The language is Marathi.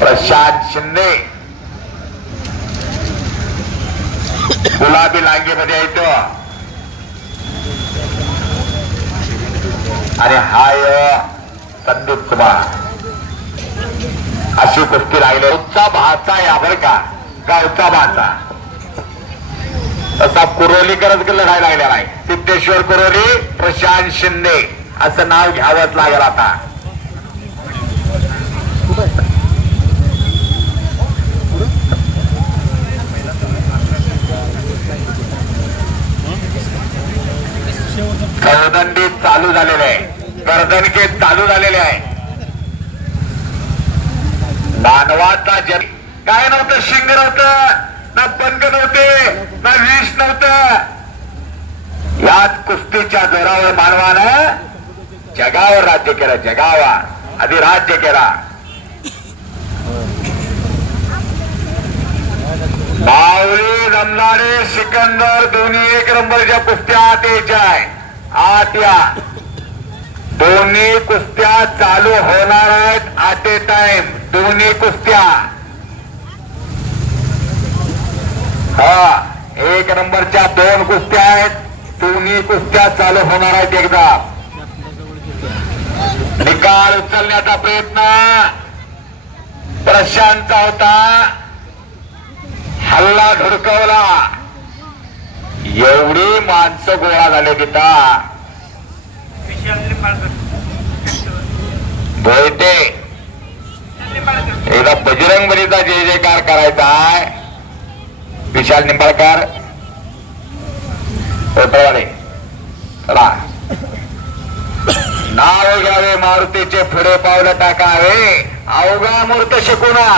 प्रशांत शिंदे गुलाबी लांगेमध्ये येतो. आणि हाय संदीप कुमार. अशी कुस्ती लागली. गावचा भाचा या बरं का? गावचा भाचा? तसा कुरोलीकरच लढायला लागलेला आहे सिद्धेश्वर कुरोली प्रशांत शिंदे. असं नाव घ्यावंच लागेल आता. गर्दंडी चालू झालेले आहे. गर्दनके चालू झालेले आहे. मानवाचा जन काय नव्हतं? शिंग नव्हतं. ना पंख नव्हते. ना विष नव्हतं. याच कुस्तीच्या जोरावर मानवानं जगावर राज्य केलं. जगावर आधी राज्य केला. बावळी रमणारे सिकंदर दोन्ही एक नंबरच्या कुस्त्या ते आत या. दोन्ही कुस्त्या चालू होणार आहेत ॲट ए टाइम दोन्ही कुस्त्या. हा एक नंबरच्या दोन कुस्त्या आहेत. दोन्ही कुस्त्या चालू होणार आहेत एकदा. निकाल उचलण्याचा प्रयत्न. प्रशांतचा होता. हल्ला धुडकवला. एवढी माणसं गोळा झाले तिथं. भोयते एकदा बजरंग बलीचा जय जयकार करायचा आहे. विशाल निंबाळकर. फोटोवाले चला. नाव घ्यावे मारुतीचे पुढे पावलं टाकावे अवघा मूर्त शिकुणा